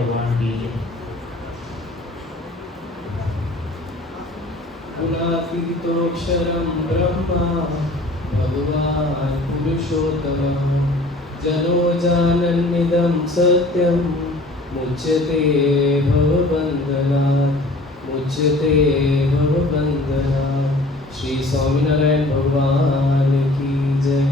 भगवान की जय। गुणातीतोऽक्षरं ब्रह्मा भगवान् पुरुषोत्तमः जनो जानन्निदं सत्यं मुच्यते भवबन्धनात् मुच्यते भवबन्धनात्। श्री स्वामीनारायण भगवान की जय।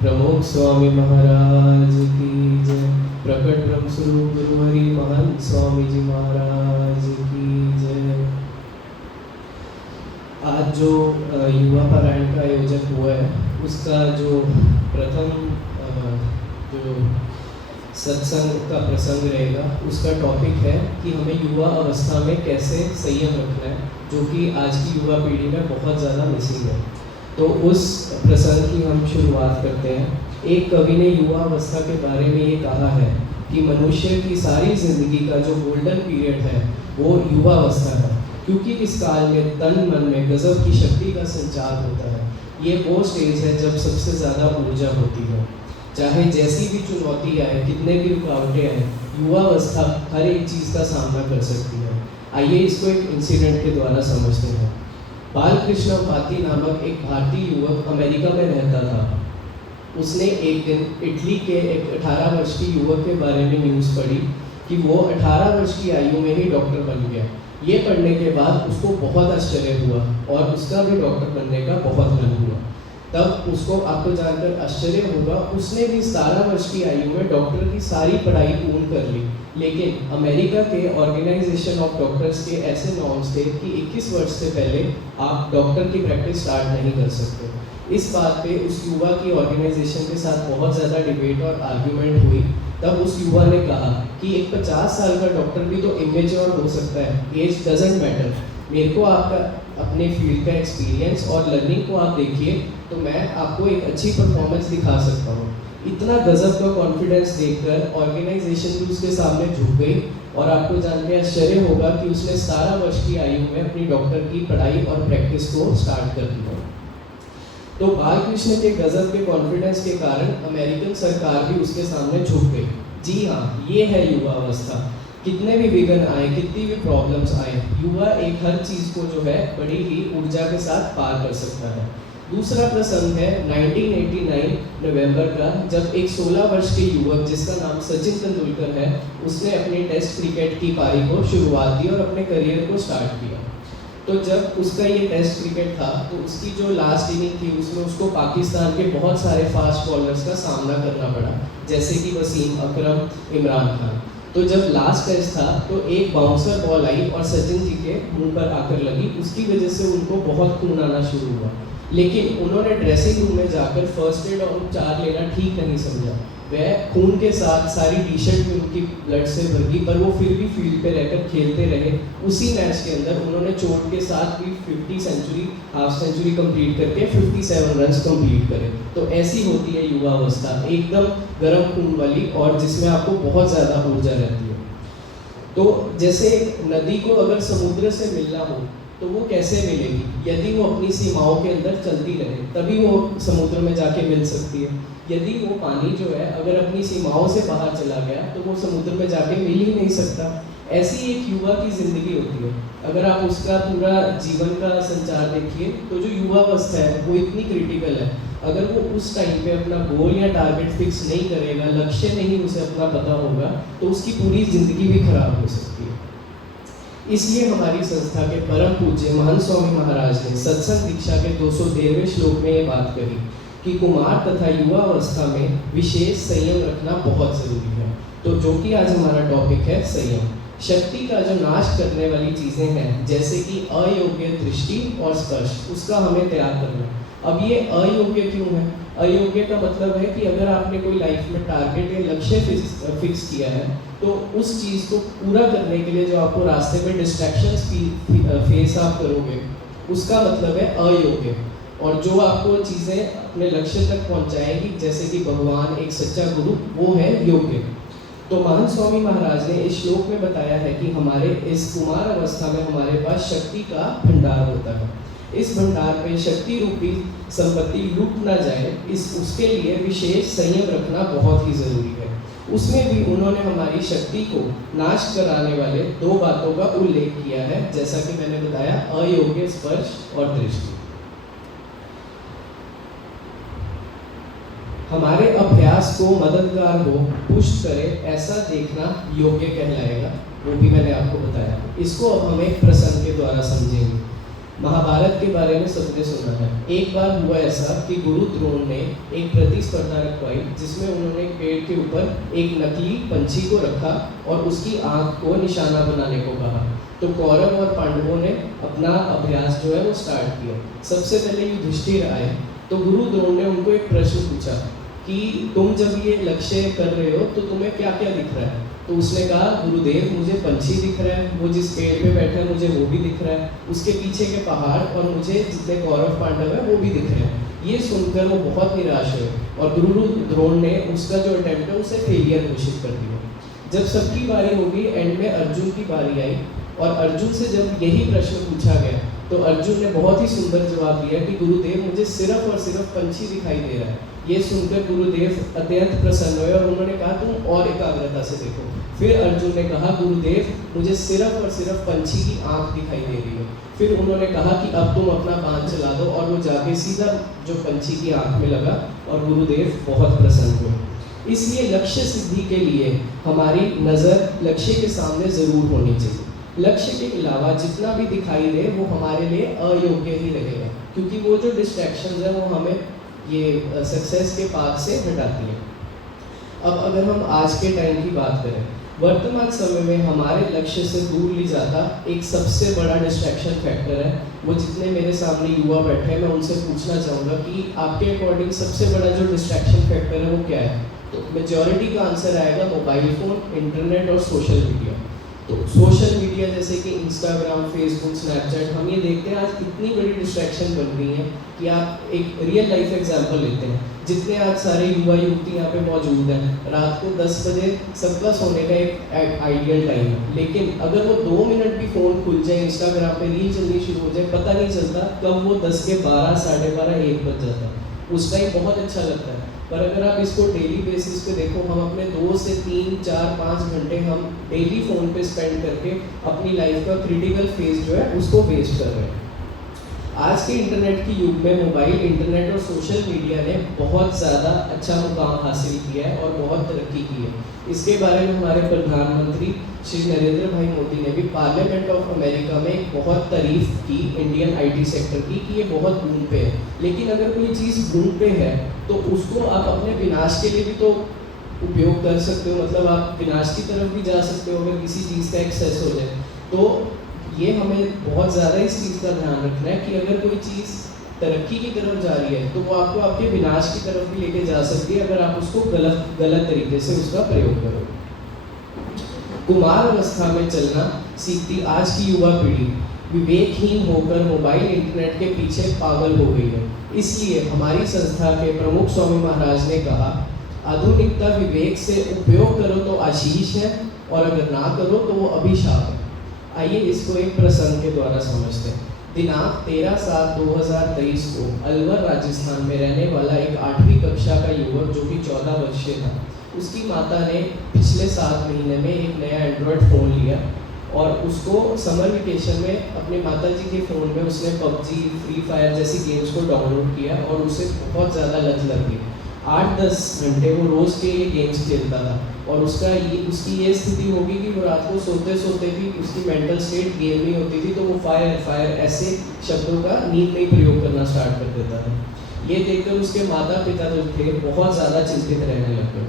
प्रमुख स्वामी महाराज की जय। प्रकट ब्रह्म स्वरूप गुरु हरि महंत स्वामी जी महाराज की जय। आज जो युवा पारायण का आयोजन हुआ है उसका जो प्रथम जो सत्संग का प्रसंग रहेगा उसका टॉपिक है कि हमें युवा अवस्था में कैसे संयम रखना है, जो कि आज की युवा पीढ़ी में बहुत ज़्यादा मिसिंग है। तो उस प्रसंग की हम शुरुआत करते हैं। एक कवि ने युवा अवस्था के बारे में ये कहा है कि मनुष्य की सारी जिंदगी का जो गोल्डन पीरियड है वो युवा अवस्था है, क्योंकि इस काल में तन मन में गजब की शक्ति का संचार होता है। ये वो स्टेज है जब सबसे ज़्यादा ऊर्जा होती है। चाहे जैसी भी चुनौती आए, कितने भी रुकावटें आए, युवा अवस्था हर एक चीज़ का सामना कर सकती है। आइए इसको एक इंसिडेंट के द्वारा समझते हैं। बालकृष्ण उपाध्याय नामक एक भारतीय युवक अमेरिका में रहता था। उसने एक दिन इटली के एक 18 वर्ष की युवक के बारे में न्यूज़ पढ़ी कि वो 18 वर्ष की आयु में ही डॉक्टर बन गया। ये पढ़ने के बाद उसको बहुत आश्चर्य हुआ और उसका भी डॉक्टर बनने का बहुत मन हुआ। तब उसको आपको जानकर आश्चर्य होगा, उसने भी 17 वर्ष की आयु में डॉक्टर की सारी पढ़ाई पूर्ण कर ली। लेकिन अमेरिका के ऑर्गेनाइजेशन ऑफ डॉक्टर्स के ऐसे नॉर्म्स थे कि 21 वर्ष से पहले आप डॉक्टर की प्रैक्टिस स्टार्ट नहीं कर सकते। इस बात पे उस युवा की ऑर्गेनाइजेशन के साथ बहुत ज़्यादा डिबेट और आर्ग्यूमेंट हुई। तब उस युवा ने कहा कि एक 50 साल का डॉक्टर भी तो इमेच्योर हो सकता है, एज डजेंट मैटर। मेरे को आपका अपने फील्ड का एक्सपीरियंस और लर्निंग को आप देखिए तो मैं आपको एक अच्छी परफॉर्मेंस दिखा सकता हूँ। इतना गजब का कॉन्फिडेंस देखकर ऑर्गेनाइजेशन भी उसके सामने झुक गई और आपको जान के आश्चर्य होगा कि उसने 17 वर्ष की आयु में अपनी डॉक्टर की पढ़ाई और प्रैक्टिस को स्टार्ट कर दिया। तो बालकृष्ण के गजब के कॉन्फिडेंस के कारण अमेरिकन सरकार भी उसके सामने झुक गई। जी हाँ, ये है युवा अवस्था। कितने भी विघ्न आए, कितनी भी प्रॉब्लम्स आए, युवा एक हर चीज़ को जो है बड़ी ही ऊर्जा के साथ पार कर सकता है। दूसरा प्रसंग है 1989 नवंबर का, जब एक 16 वर्ष के युवक जिसका नाम सचिन तेंदुलकर है, उसने अपनी टेस्ट क्रिकेट की पारी को शुरुआत दी और अपने करियर को स्टार्ट किया। तो जब उसका ये टेस्ट क्रिकेट था तो उसकी जो लास्ट इनिंग थी उसमें उसको पाकिस्तान के बहुत सारे फास्ट बॉलर्स का सामना करना पड़ा, जैसे कि वसीम अकरम, इमरान खान। तो जब लास्ट टेस्ट था तो एक बाउंसर बॉल आई और सचिन जी के मुंह पर आकर लगी। उसकी वजह से उनको बहुत खून आना शुरू हुआ, लेकिन उन्होंने ड्रेसिंग रूम में जाकर फर्स्ट एड और उपचार लेना ठीक नहीं समझा। वह खून के साथ सारी टी शर्ट में उनकी ब्लड से भर गई, पर वो फिर भी फील्ड पे रहकर खेलते रहे। उसी मैच के अंदर उन्होंने चोट के साथ भी 50 सेंचुरी, हाफ सेंचुरी कंप्लीट करके 57 रन्स कंप्लीट करे। तो ऐसी होती है युवा अवस्था, एकदम गर्म खून वाली, और जिसमें आपको बहुत ज़्यादा ऊर्जा रहती है। तो जैसे नदी को अगर समुद्र से मिलना हो तो वो कैसे मिलेगी? यदि वो अपनी सीमाओं के अंदर चलती रहे तभी वो समुद्र में जाके मिल सकती है। यदि वो पानी जो है अगर अपनी सीमाओं से बाहर चला गया तो वो समुद्र में जाके मिल ही नहीं सकता। ऐसी एक युवा की ज़िंदगी होती है। अगर आप उसका पूरा जीवन का संचार देखिए तो जो युवा अवस्था है वो इतनी क्रिटिकल है। अगर वो उस टाइम पे अपना गोल या टारगेट फिक्स नहीं करेगा, लक्ष्य नहीं उसे अपना पता होगा, तो उसकी पूरी ज़िंदगी भी खराब हो सकती है। इसलिए हमारी संस्था के परम पूज्य महंत स्वामी महाराज ने सत्संग दीक्षा के 213वें श्लोक में ये बात कही कि कुमार तथा युवा अवस्था में विशेष संयम रखना बहुत ज़रूरी है। तो जो कि आज हमारा टॉपिक है संयम। शक्ति का जो नाश करने वाली चीज़ें हैं, जैसे कि अयोग्य दृष्टि और स्पर्श, उसका हमें त्याग करना। अब ये अयोग्य क्यों है? अयोग्य का मतलब है कि अगर आपने कोई लाइफ में टारगेट या लक्ष्य फिक्स किया है तो उस चीज़ को पूरा करने के लिए जो आपको रास्ते में डिस्ट्रैक्शंस फेस आप करोगे, उसका मतलब है अयोग्य। और जो आपको चीज़ें अपने लक्ष्य तक पहुंचाएगी, जैसे कि भगवान, एक सच्चा गुरु, वो है योग्य। तो महंत स्वामी महाराज ने इस श्लोक में बताया है कि हमारे इस कुमार अवस्था में हमारे पास शक्ति का भंडार होता है। इस भंडार पे शक्ति रूपी संपत्ति लूट ना जाए, उसके लिए विशेष संयम रखना बहुत ही ज़रूरी है। उसमें भी उन्होंने हमारी शक्ति को नाश कराने वाले 2 बातों का उल्लेख किया है, जैसा कि मैंने बताया, अयोग्य स्पर्श और दृष्टि। हमारे अभ्यास को मददगार हो, पुष्ट करे, ऐसा देखना योग्य कहलाएगा, वो भी मैंने आपको बताया। इसको अब हम एक प्रसंग के द्वारा समझेंगे। महाभारत के बारे में सबने सुना है। एक बार हुआ ऐसा कि गुरु द्रोण ने एक प्रतिस्पर्धा रखवाई, जिसमें उन्होंने एक पेड़ के ऊपर एक नकली पंछी को रखा और उसकी आंख को निशाना बनाने को कहा। तो कौरव और पांडवों ने अपना अभ्यास जो है वो स्टार्ट किया। सबसे पहले युधिष्ठिर आए, तो गुरु द्रोण ने उनको एक प्रश्न पूछा कि तुम जब ये लक्ष्य कर रहे हो तो तुम्हें क्या क्या दिख रहा है? तो उसने कहा, गुरुदेव मुझे पंछी दिख रहा है, वो जिस पेड़ पे बैठा है मुझे वो भी दिख रहा है, उसके पीछे के पहाड़ और मुझे जितने कौरव पांडव है वो भी दिख रहे हैं। ये सुनकर वो बहुत निराश हुए और गुरु द्रोण ने उसका जो अटेम्प्ट है उसे फेलियर घोषित कर दिया। जब सबकी बारी होगी, एंड में अर्जुन की बारी आई और अर्जुन से जब यही प्रश्न पूछा गया तो अर्जुन ने बहुत ही सुंदर जवाब दिया कि गुरुदेव मुझे सिर्फ और सिर्फ पंछी दिखाई दे रहा है। ये सुनकर गुरुदेव अत्यंत प्रसन्न हुए और उन्होंने कहा, तुम और एकाग्रता से देखो। फिर अर्जुन ने कहा, गुरुदेव मुझे सिर्फ और सिर्फ पंछी की आंख दिखाई दे रही है। फिर उन्होंने कहा कि अब तुम अपना बाण चला दो, और वो जाके सीधा जो पंछी की आंख में लगा और गुरुदेव बहुत प्रसन्न हुए। इसलिए लक्ष्य सिद्धि के लिए हमारी नज़र लक्ष्य के सामने ज़रूर होनी चाहिए। लक्ष्य के अलावा जितना भी दिखाई दे वो हमारे लिए अयोग्य ही रहेगा, क्योंकि वो जो डिस्ट्रैक्शंस है वो हमें ये सक्सेस के पाथ से हटाती है। अब अगर हम आज के टाइम की बात करें, वर्तमान समय में हमारे लक्ष्य से दूर ले जाता एक सबसे बड़ा डिस्ट्रैक्शन फैक्टर है। वो जितने मेरे सामने युवा बैठे हैं मैं उनसे पूछना चाहूँगा कि आपके अकॉर्डिंग सबसे बड़ा जो डिस्ट्रैक्शन फैक्टर है वो क्या है? तो मेजॉरिटी का आंसर आएगा मोबाइल फ़ोन, इंटरनेट और सोशल मीडिया। तो सोशल मीडिया जैसे कि इंस्टाग्राम, फेसबुक, स्नैपचैट, हम ये देखते हैं आज इतनी बड़ी डिस्ट्रैक्शन बन गई है कि आप एक रियल लाइफ एग्जांपल लेते हैं। जितने आज सारे युवा युवती यहाँ पे मौजूद हैं, रात को 10 बजे सबका सोने का एक आइडियल टाइम है, लेकिन अगर वो 2 मिनट भी फ़ोन खुल जाए, इंस्टाग्राम पे रील चलनी शुरू हो जाए, पता नहीं चलता कब वो 10 के 12, साढ़े 12, 1 बज जाता है। उस टाइम बहुत अच्छा लगता है, पर अगर आप इसको डेली बेसिस पे देखो, हम अपने 2 से 3, 4, 5 घंटे हम डेली फ़ोन पे स्पेंड करके अपनी लाइफ का क्रिटिकल फेज जो है उसको वेस्ट कर रहे हैं। आज के इंटरनेट के युग में मोबाइल, इंटरनेट और सोशल मीडिया ने बहुत ज़्यादा अच्छा मुकाम हासिल किया है और बहुत तरक्की की है। इसके बारे में हमारे प्रधानमंत्री श्री नरेंद्र भाई मोदी ने भी पार्लियामेंट ऑफ अमेरिका में एक बहुत तारीफ की इंडियन आईटी सेक्टर की कि ये बहुत बूम पे है। लेकिन अगर कोई चीज़ बूम पे है तो उसको आप अपने विनाश के लिए भी तो उपयोग कर सकते हो, मतलब आप विनाश की तरफ भी जा सकते हो अगर किसी चीज़ का एक्सेस हो जाए। तो ये हमें बहुत ज़्यादा इस चीज़ का ध्यान रखना है कि अगर कोई चीज़ तरक्की की तरफ जा रही है तो वो आपको आपके विनाश की तरफ भी लेके जा सकती है अगर आप उसको गलत तरीके से उसका प्रयोग करो। कुमार अवस्था में चलना सीखती आज की युवा पीढ़ी विवेकहीन होकर मोबाइल, इंटरनेट के पीछे पागल हो गई है। इसलिए हमारी संस्था के प्रमुख स्वामी महाराज ने कहा, आधुनिकता विवेक से उपयोग करो तो आशीष है और अगर ना करो तो वो अभिशाप है। आइए इसको एक प्रसंग के द्वारा समझते हैं। दिनांक 13/7/2023 को अलवर राजस्थान में रहने वाला एक 8वीं कक्षा का युवक जो कि 14 वर्षीय था, उसकी माता ने पिछले 7 महीने में एक नया एंड्रॉयड फ़ोन लिया और उसको समर वेकेशन में अपने माता जी के फ़ोन में उसने पबजी, फ्री फायर जैसी गेम्स को डाउनलोड किया और उसे बहुत ज़्यादा लत लग गई। 8-10 घंटे वो रोज़ के ये गेम्स खेलता था और उसकी ये स्थिति होगी कि वो रात को सोते सोते भी उसकी मेंटल स्टेट गेम नहीं होती थी, तो वो फायर ऐसे शब्दों का नींद में प्रयोग करना स्टार्ट कर देता था। ये देखकर उसके माता पिता जो थे बहुत ज़्यादा चिंतित रहने लग गए।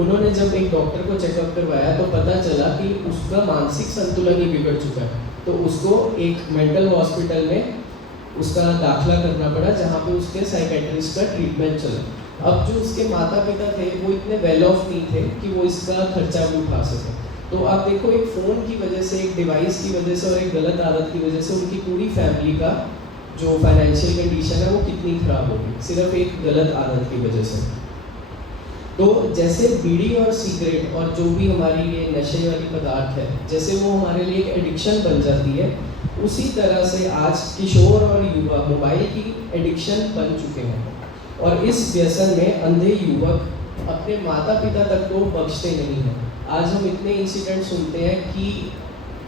उन्होंने जब एक डॉक्टर को चेकअप करवाया तो पता चला कि उसका मानसिक संतुलन ही बिगड़ चुका है, तो उसको एक मेंटल हॉस्पिटल में उसका दाखिला करना पड़ा, जहाँ पे उसके साइकेट्रिस्ट का ट्रीटमेंट चला। अब जो उसके माता पिता थे वो इतने वेल ऑफ नहीं थे कि वो इसका खर्चा भी उठा सके। तो आप देखो, एक फ़ोन की वजह से, एक डिवाइस की वजह से और एक गलत आदत की वजह से उनकी पूरी फैमिली का जो फाइनेंशियल कंडीशन है वो कितनी ख़राब होगी, सिर्फ एक गलत आदत की वजह से। तो जैसे बीड़ी और सिगरेट और जो भी हमारी ये नशे वाली पदार्थ है, जैसे वो हमारे लिए एक एडिक्शन बन जाती है, उसी तरह से आज किशोर और युवा मोबाइल की एडिक्शन बन चुके हैं और इस व्यसन में अंधे युवक अपने माता पिता तक को बख्शते नहीं हैं। आज हम इतने इंसिडेंट सुनते हैं कि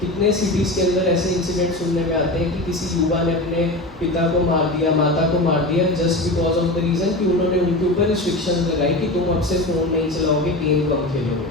कितने सिटीज़ के अंदर ऐसे इंसिडेंट सुनने में आते हैं कि किसी युवा ने अपने पिता को मार दिया, माता को मार दिया, just because of the reason कि उन्होंने उनके ऊपर रिस्ट्रिक्शन लगाई कि तुम अब से फ़ोन नहीं चलाओगे, गेम कम खेलोगे।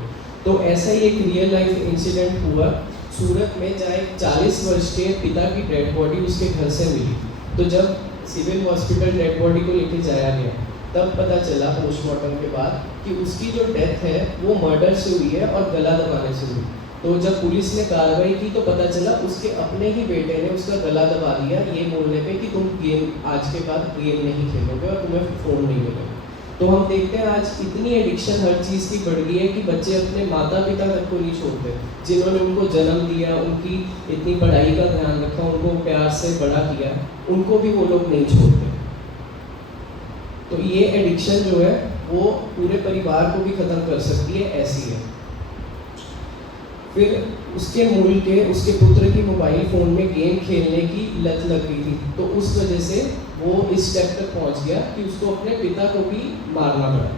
तो ऐसा ही एक रियल लाइफ इंसिडेंट हुआ सूरत में, जहाँ एक 40 वर्ष के पिता की डेड बॉडी उसके घर से मिली। तो जब सिविल हॉस्पिटल डेड बॉडी को लेके जाया गया, तब पता चला पोस्टमार्टम के बाद कि उसकी जो डेथ है वो मर्डर से हुई है और गला दबाने से हुई। तो जब पुलिस ने कार्रवाई की तो पता चला उसके अपने ही बेटे ने उसका गला दबा दिया ये बोलने पे कि तुम गेम आज के बाद गेम नहीं खेलोगे और तुम्हें फ़ोन नहीं मिलेगा। तो हम देखते हैं आज इतनी एडिक्शन हर चीज़ की बढ़ गई है कि बच्चे अपने माता पिता तक को नहीं छोड़ते, जिन्होंने उनको जन्म दिया, उनकी इतनी पढ़ाई का ध्यान रखा, उनको प्यार से बड़ा किया, उनको भी वो लोग नहीं छोड़ते। तो ये एडिक्शन जो है वो पूरे परिवार को भी ख़त्म कर सकती है, ऐसी है। फिर उसके मूल के उसके पुत्र की मोबाइल फ़ोन में गेम खेलने की लत लग गई थी, तो उस वजह से वो इस स्टेप तक पहुंच गया कि उसको अपने पिता को भी मारना पड़ा।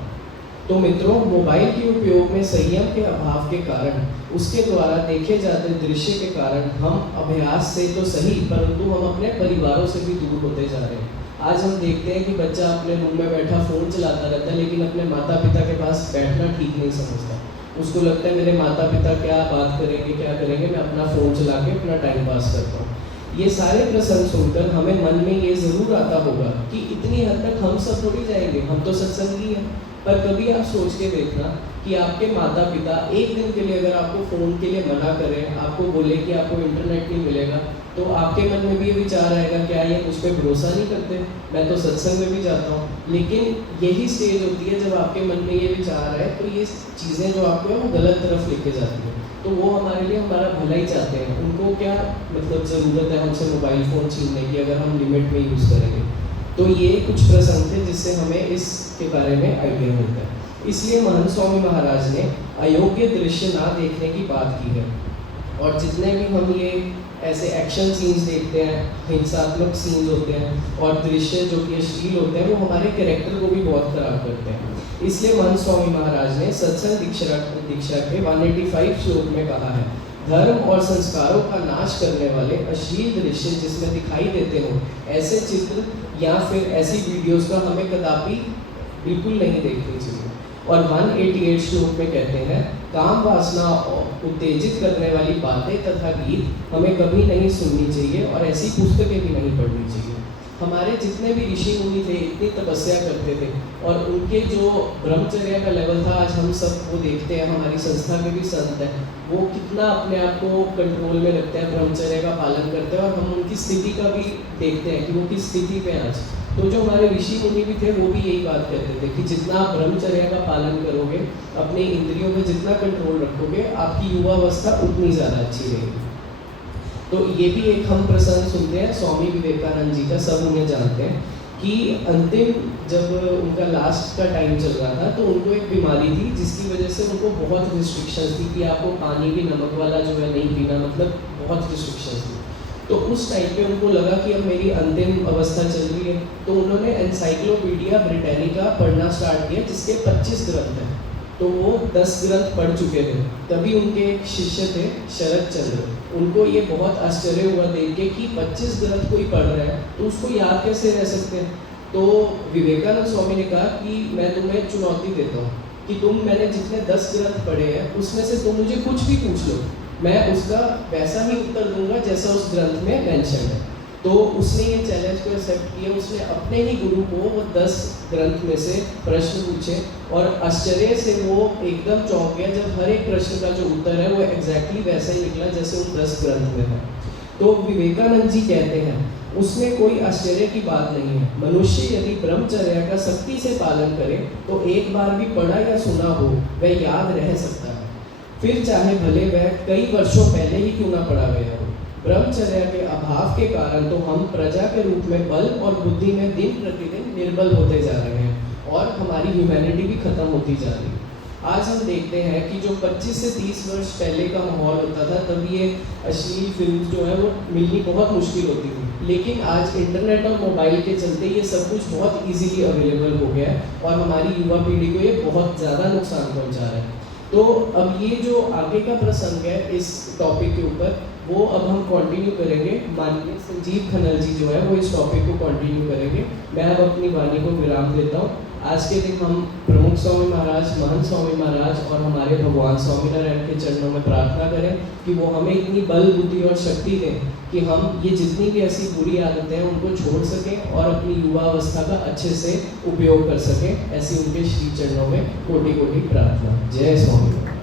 तो मित्रों, मोबाइल के उपयोग में संयम के अभाव के कारण, उसके द्वारा देखे जाते दृश्य के कारण हम अभ्यास से तो सही परंतु हम अपने परिवारों से भी दूर होते जा रहे हैं। आज हम देखते हैं कि बच्चा अपने रूम में बैठा फ़ोन चलाता रहता है, लेकिन अपने माता पिता के पास बैठना ठीक नहीं समझता। उसको लगता है मेरे माता पिता क्या बात करेंगे, क्या करेंगे, मैं अपना फ़ोन चला के अपना टाइम पास करता हूँ। ये सारे प्रसंग सुनकर हमें मन में ये ज़रूर आता होगा कि इतनी हद तक हम सब थोड़ी जाएंगे, हम तो सत्संगी हैं। पर कभी आप सोच के देखना कि आपके माता पिता एक दिन के लिए अगर आपको फ़ोन के लिए मना करें, आपको बोले कि आपको इंटरनेट नहीं मिलेगा, तो आपके मन में भी ये विचार आएगा क्या ये मुझ पर भरोसा नहीं करते, मैं तो सत्संग में भी जाता हूँ। लेकिन यही स्टेज होती है जब आपके मन में ये विचार आए तो ये चीज़ें जो आपको है वो गलत तरफ लेके जाती हैं। तो वो हमारे लिए हमारा भला ही चाहते हैं, उनको क्या मतलब ज़रूरत है हमसे मोबाइल फ़ोन छीनने की अगर हम लिमिट में यूज़ करेंगे। तो ये कुछ प्रसंग थे जिससे हमें इसके बारे में आइडिया मिलता है। इसलिए महंत स्वामी महाराज ने अयोग्य दृश्य ना देखने की बात की है। और जितने भी हम ये ऐसे एक्शन सीन्स देखते हैं, हिंसात्मक सीन्स होते हैं और दृश्य जो कि अश्लील होते हैं, वो हमारे कैरेक्टर को भी बहुत ख़राब करते हैं। इसलिए महंत स्वामी महाराज ने सत्संग दीक्षा के 185 श्लोक में कहा है, धर्म और संस्कारों का नाश करने वाले अश्लील दृश्य जिसमें दिखाई देते हो, ऐसे चित्र या फिर ऐसी वीडियोस का हमें कदापि बिल्कुल नहीं देखनी चाहिए। और 188 श्लोक में कहते हैं, काम वासना उत्तेजित करने वाली बातें तथा गीत हमें कभी नहीं सुननी चाहिए और ऐसी पुस्तकें भी नहीं पढ़नी चाहिए। हमारे जितने भी ऋषि मुनि थे इतनी तपस्या करते थे और उनके जो ब्रह्मचर्य का लेवल था, आज हम सब वो देखते हैं, हमारी संस्था के भी संत हैं, वो कितना अपने आप को कंट्रोल में रखते हैं, ब्रह्मचर्य का पालन करते हैं और हम उनकी स्थिति का भी देखते हैं कि वो किस स्थिति पे आज। तो जो हमारे ऋषि मुनि भी थे वो भी यही बात कहते थे कि जितना आप ब्रह्मचर्य का पालन करोगे, अपने इंद्रियों में जितना कंट्रोल रखोगे, आपकी युवावस्था उतनी ज़्यादा अच्छी रहेगी। तो ये भी एक हम प्रसंग सुनते हैं स्वामी विवेकानंद जी का, सब उन्हें जानते हैं कि अंतिम जब उनका लास्ट का टाइम चल रहा था तो उनको एक बीमारी थी जिसकी वजह से उनको बहुत रिस्ट्रिक्शंस थी कि आपको पानी भी नमक वाला जो है नहीं पीना, मतलब बहुत रिस्ट्रिक्शंस थी। तो उस टाइम पे उनको लगा कि अब मेरी अंतिम अवस्था चल रही है, तो उन्होंने एनसाइक्लोपीडिया ब्रिटानिका पढ़ना स्टार्ट किया जिसके 25 ग्रंथ हैं। तो वो 10 ग्रंथ पढ़ चुके थे। तभी उनके एक शिष्य थे शरद चंद्र, उनको ये बहुत आश्चर्य हुआ देख के कि 25 ग्रंथ कोई पढ़ रहा है तो उसको याद कैसे रह सकते हैं। तो विवेकानंद स्वामी ने कहा कि मैं तुम्हें चुनौती देता हूँ कि मैंने जितने 10 ग्रंथ पढ़े हैं उसमें से तुम मुझे कुछ भी पूछ लो, मैं उसका वैसा ही उत्तर दूंगा जैसा उस ग्रंथ में मेंशन है। तो उसने ये चैलेंज को एक्सेप्ट किया, उसने अपने ही गुरु को वो 10 ग्रंथ में से प्रश्न पूछे और आश्चर्य से वो एकदम चौंक गया जब हर एक प्रश्न का जो उत्तर है वो एग्जैक्टली वैसा ही निकला जैसे उन 10 ग्रंथ में है। तो विवेकानंद जी कहते हैं उसमें कोई आश्चर्य की बात नहीं है, मनुष्य यदि ब्रह्मचर्य का सख्ती से पालन करे तो एक बार भी पढ़ा या सुना हो वह याद रह सकता है, फिर चाहे भले वह कई वर्षों पहले ही क्यों ना पढ़ा गया हो। ब्रह्मचर्य के अभाव के कारण तो हम प्रजा के रूप में बल और बुद्धि में दिन प्रतिदिन निर्बल होते जा रहे हैं और हमारी ह्यूमैनिटी भी खत्म होती जा रही है। आज हम देखते हैं कि जो 25 से 30 वर्ष पहले का माहौल होता था, तब ये अश्लील फिल्म जो है वो मिलनी बहुत मुश्किल होती थी। लेकिन आज इंटरनेट और मोबाइल के चलते ये सब कुछ बहुत इजीली अवेलेबल हो गया है और हमारी युवा पीढ़ी को ये बहुत ज़्यादा नुकसान पहुंचा रहा है। तो अब ये जो आगे का प्रसंग है इस टॉपिक के ऊपर, वो अब हम कंटिन्यू करेंगे। माननीय संजीव खन्ना जी जो है वो इस टॉपिक को कंटिन्यू करेंगे। मैं अब अपनी वाणी को विराम देता हूँ। आज के दिन हम प्रमुख स्वामी महाराज, महंत स्वामी महाराज और हमारे भगवान स्वामीनारायण के चरणों में प्रार्थना करें कि वो हमें इतनी बल, बुद्धि और शक्ति दें कि हम ये जितनी भी ऐसी बुरी आदतें हैं उनको छोड़ सकें और अपनी युवा अवस्था का अच्छे से उपयोग कर सकें। ऐसी उनके श्री चरणों में कोटि कोटि प्रार्थना। जय स्वामी।